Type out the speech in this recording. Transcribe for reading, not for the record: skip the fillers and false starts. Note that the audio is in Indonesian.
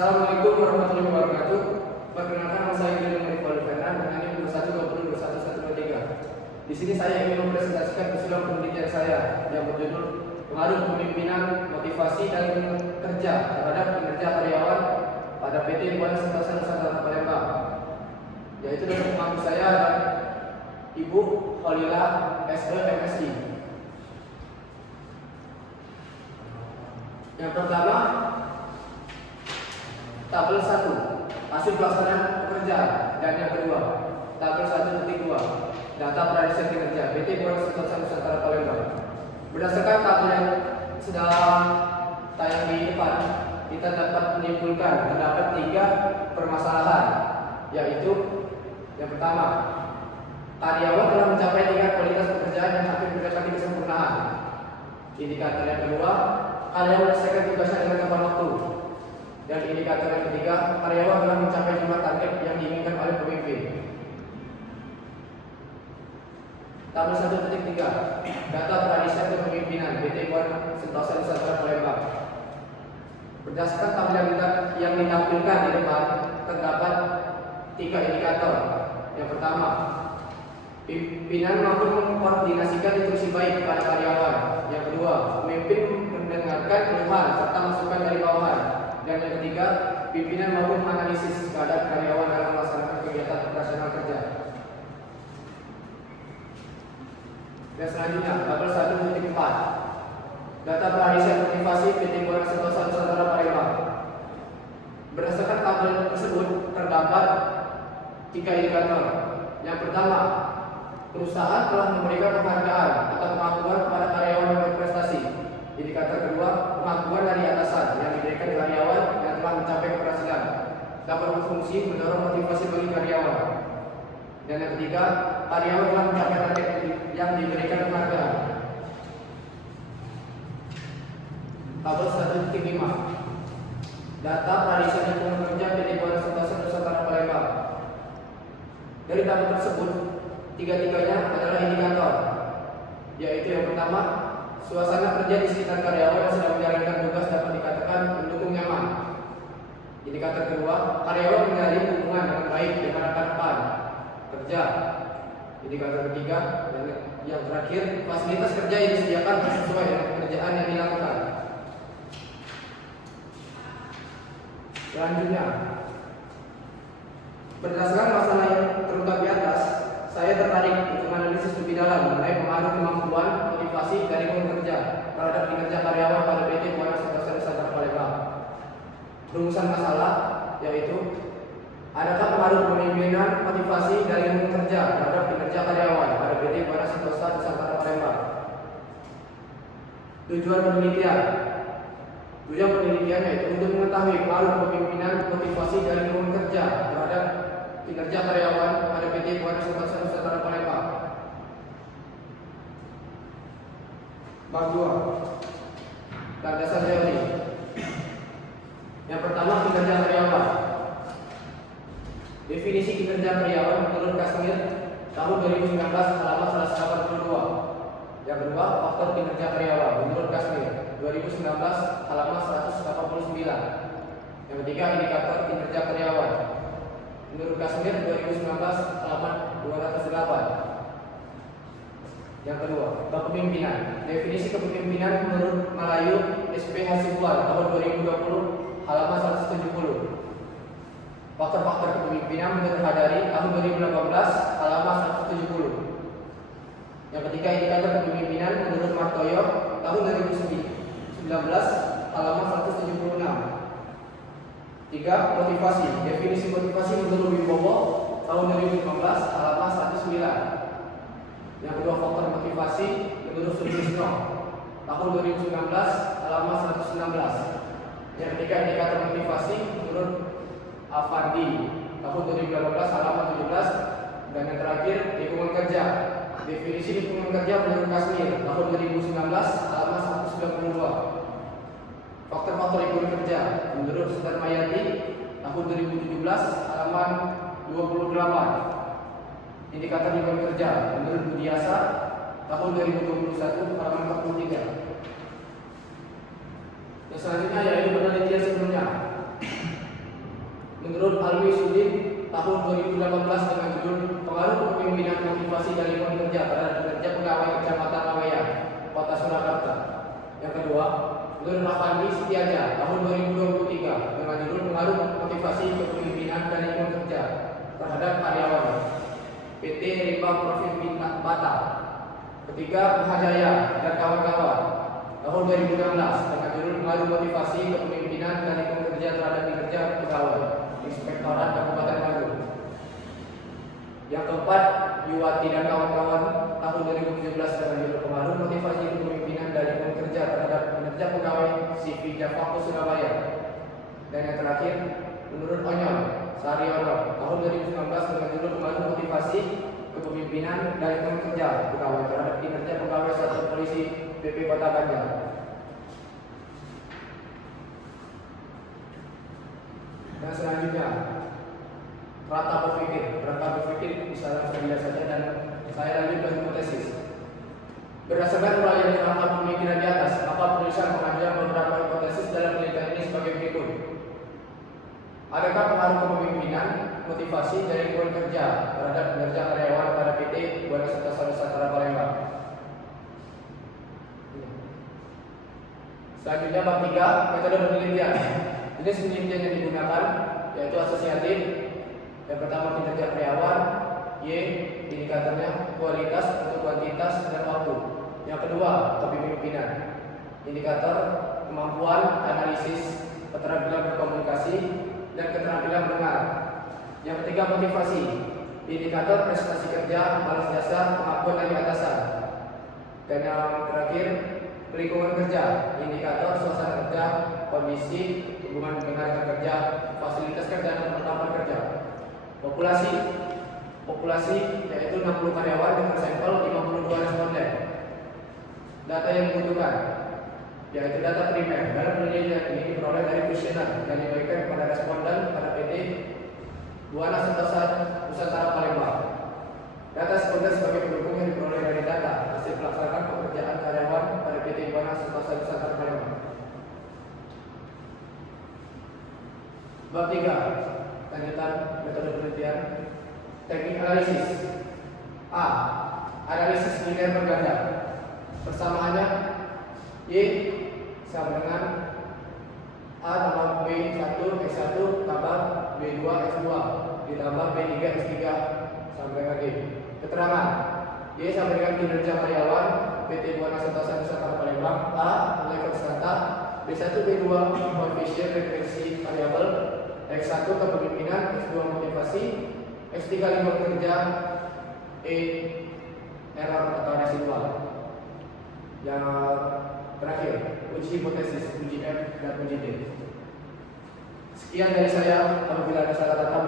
Assalamualaikum warahmatullahi wabarakatuh. Perkenalkan nama saya Gideon Marifal Fernand dengan NIM 21202113. Di sini saya ingin mempresentasikan usulan penelitian saya yang berjudul Pengaruh Kepemimpinan, Motivasi dan Kerja terhadap Kinerja Karyawan pada PT Buana Sentosa Nusantara Palembang. Yaitu dari pengampu saya dan Ibu Khalila SE MSI. Yang pertama, tabel 1 hasil pelaksanaan pekerjaan, dan yang kedua tabel 1.2 data peralihan kinerja PT Buana Sentosa Nusantara Palembang. Berdasarkan tabel yang sedang tayang di depan, kita dapat menyimpulkan terdapat 3 permasalahan, yaitu yang pertama, karyawan telah mencapai tingkat kualitas pekerjaan yang hampir mendekati kesempurnaan. Indikator yang kedua, karyawan menyelesaikan tugasnya dengan tepat waktu. Dan indikator yang ketiga, karyawan telah mencapai jumlah target yang diinginkan oleh pemimpin. Tabel 1.3 data peralihan kepemimpinan PT Buana Sentosa Nusantara Palembang. Berdasarkan tabel yang ditampilkan di depan, terdapat 3 indikator. Yang pertama, pimpinan mampu mengkoordinasikan instruksi baik kepada karyawan. Yang kedua, pemimpin mendengarkan keluhan serta masukan dari bawahan. Dan yang ketiga, pimpinan mampu menganalisis keadaan karyawan dalam melaksanakan kegiatan operasional kerja. Dan selanjutnya, tabel 1.4 data peralihan motivasi PT Buana Sentosa Nusantara Palembang. Berdasarkan tabel tersebut, terdapat 3 indikator. Yang pertama, perusahaan telah memberikan penghargaan atau pengakuan kepada karyawan yang berprestasi. Indikator kedua, pengakuan dari atasan yang diberikan karyawan yang telah mencapai keberhasilan dapat berfungsi mendorong motivasi bagi karyawan. Dan yang ketiga, karyawan telah mencapai target yang diberikan penghargaan. Tabel 1.5 data peralihan lingkungan kerja PT Buana Sentosa Nusantara Palembang. Dari tabel tersebut, 3-tiganya adalah indikator, yaitu yang pertama, suasana kerja di sekitar karyawan yang sedang menjalankan tugas dapat dikatakan mendukung nyaman. Indikator kedua, karyawan menjalin hubungan dengan baik dengan rekan-rekan kerja. Indikator ketiga, dan yang terakhir, fasilitas kerja yang disediakan sesuai dengan pekerjaan yang dilakukan. Selanjutnya, berdasarkan masalah yang terungkap di atas, saya tertarik untuk menganalisis lebih dalam mengenai pengaruh kemampuan, motivasi dari lingkungan kerja terhadap kinerja karyawan pada PT Buana Sentosa Nusantara Palembang. Rumusan masalah yaitu, adakah pengaruh kepemimpinan, motivasi dari lingkungan kerja terhadap kinerja karyawan pada PT Buana Sentosa Nusantara Palembang? Tujuan penelitian. Tujuan penelitian yaitu untuk mengetahui pengaruh kepemimpinan, motivasi dari lingkungan kerja terhadap kinerja karyawan pada PT Buana Sentosa Nusantara Palembang. Bab 2, landasan teori. Yang pertama, kinerja karyawan. Definisi kinerja karyawan menurut Kasmir tahun 2019 halaman 182. Yang kedua, faktor kinerja karyawan menurut Kasmir 2019 halaman 189. Yang ketiga, indikator kinerja karyawan menurut Kasmir 2019 halaman 208. Yang kedua, kepemimpinan. Definisi kepemimpinan menurut Melayu SP Hasibuan tahun 2020 halaman 170. Faktor-faktor kepemimpinan menurut Hadari tahun 2018 halaman 170. Yang ketiga, indikator kepemimpinan menurut Martoyo tahun 2019 halaman 176. 3. Motivasi. Definisi motivasi menurut Wibowo tahun 2015 halaman 109. Yang kedua, faktor motivasi menurut Sutisno tahun 2019 halaman 116. Yang ketiga, indikator motivasi menurut Afandi tahun 2018 halaman 17. Dan yang terakhir, lingkungan kerja. Definisi lingkungan kerja menurut Kasmir tahun 2019 halaman 192. Faktor-faktor lingkungan kerja menurut Sudarmayati tahun 2017 halaman 28. Indikator lingkungan kerja menurut Budiasa tahun 2021 halaman 43. Yang selanjutnya yaitu penelitian sebelumnya. menurut Alwi Sudin tahun 2018 dengan judul Pengaruh Kepemimpinan Motivasi dan Lingkungan Kerja terhadap Kinerja Pegawai Kecamatan Laweyan, Kota Surakarta. Yang kedua, menurut Rafandi Setiaja tahun 2023 dengan judul Pengaruh Motivasi Kepemimpinan dan Lingkungan Kerja terhadap Karyawan, PT Rimba Profit Batam. Ketiga, Mahajaya dan kawan-kawan tahun 2016 dengan judul Pengaruh Motivasi Kepemimpinan dan Lingkungan Kerja terhadap Kinerja Pegawai, Inspektorat Kabupaten Bandung. Yang keempat, Yuwati dan kawan-kawan tahun 2017 dengan judul Pengaruh Motivasi Kepemimpinan dan Lingkungan Kerja terhadap Kinerja Pegawai CV Javaku Surabaya. Dan yang terakhir, menurut Onyon Saryono tahun 2019 dengan judul Pengaruh Motivasi Kepemimpinan dan Lingkungan Kerja Pegawai terhadap Kinerja Pegawai Satuan Polisi PP Kota Banjar. Dan selanjutnya, rata berpikir bisa langsung dilihat saja dan saya lanjutkan hipotesis. Berdasarkan uraian kerangka pemikiran di atas, maka penulisan mengambil beberapa hipotesis dalam penelitian ini sebagai berikut. Adakah pengaruh kepemimpinan, motivasi dari lingkungan kerja terhadap kinerja karyawan pada PT Buana Sentosa Nusantara Palembang? Selanjutnya bab 3, metode penelitian. Jenis penelitian yang digunakan yaitu asosiatif. Yang pertama kinerja karyawan, Y, indikatornya kualitas untuk kuantitas dan waktu. Yang kedua kepemimpinan, indikator kemampuan analisis, keterampilan berkomunikasi dan keterampilan mendengar. Yang ketiga motivasi, indikator prestasi kerja, balas jasa, pengakuan dari atasan. Dan yang terakhir lingkungan kerja, indikator suasana kerja, kondisi, hubungan dengan rekan kerja, fasilitas kerja dan penetapan kerja. Populasi yaitu 60 karyawan dengan sampel 52 responden. Data yang dibutuhkan yaitu data primer. Dalam penelitian ini diperoleh dari kuesioner dan diberikan kepada responden pada PT Buana Sentosa Nusantara Palembang. Data sekunder sebagai pendukung yang diperoleh dari data hasil pelaksanaan pekerjaan karyawan pada PT Buana Sentosa Nusantara Palembang. Bab 3, lanjutan metode penelitian. Teknik analisis. A. Analisis linear berganda. Persamaannya Y sama dengan A tambah B1 X1 tambah B2 X2 ditambah B3 X3 sama dengan D. Keterangan Y sama dengan kinerja karyawan PT Buana Sentosa Nusantara Palembang. A. Nilai konstanta. B1 B2 koefisien referensi variabel. X1 kepemimpinan, X2 motivasi, X3 lingkungan kerja, E error atau residual. Yang terakhir, uji hipotesis, uji F dan uji D. Sekian dari saya. Apabila ada salah kata